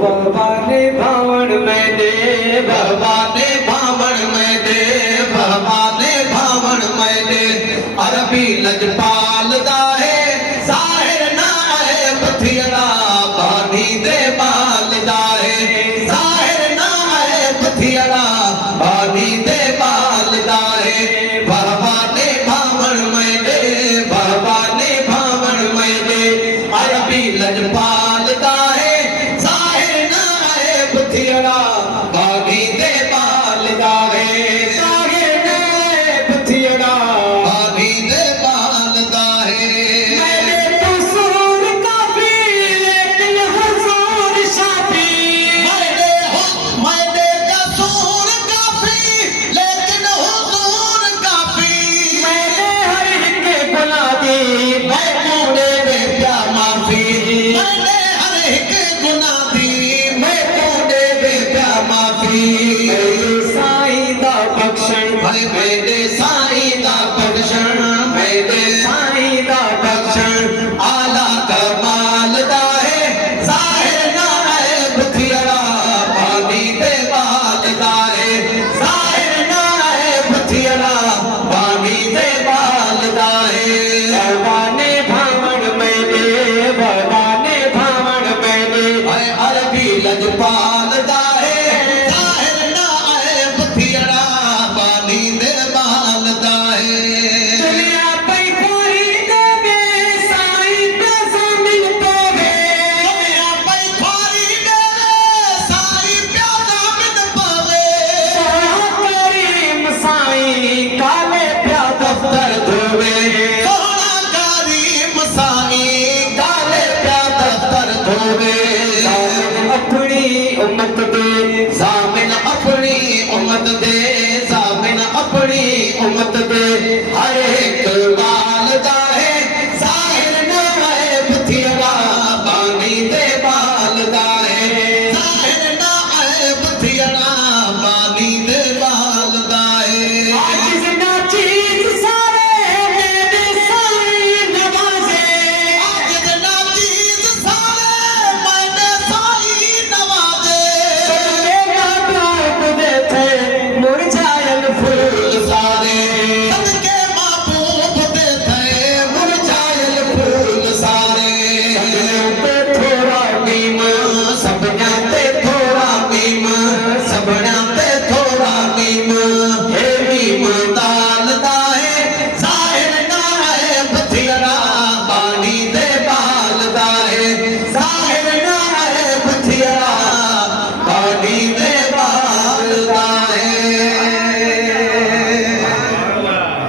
बाबा ने भावण में दे, बाबा ने भावण में दे, बाबा ने भावण में दे। अरबी लजपाल दाहे साहिर ना है पथियड़ा बानी दे बाल दाहे, साहिर ना है पथियड़ा बानी दे बाल दाहे। बाबा ने भावण में दे, बाबा ने भावण में दे। अरबी लजपाल दाहे साहिर ना है पथियड़ा बानी दे बाल दाहे, साहिर ने पथियड़ा बानी दे बाल दाहे। मैंने कसूर काफी लेकिन हुजूर शाफी, मैंने कसूर काफी लेकिन हुजूर काफी। मैंने हर एक गुनाह दी, मैं कूड़े में क्या माफी, मैंने हर एक गुनाह दी, मैं कूड़े में क्या माफी। साईं दा बख्शण, मेरे साईं दा बख्शण, मेरे साईं दा बख्शण। आला कमाल दा है साहिर ना है पथियड़ा बानी दे बाल दा है, साहिर ना है पथियड़ा बानी दे बाल दा है। बाबा ने भावण में दे, बाबा ने भावण में दे। अरबी लजपाल दा है साहिर ना है पथियड़ा बानी दे बाल दा है। दुनिया पई खोरी देवे, साईं पैसा मिल पावे। दुनिया पई खोरी देवे, साईं प्यादा मिल पावे। सोहणा करीम साईं काले प्या दफ्तर धोवे, सोहणा करीम साईं काले प्या दफ्तर धोवे। अपनी उम्मत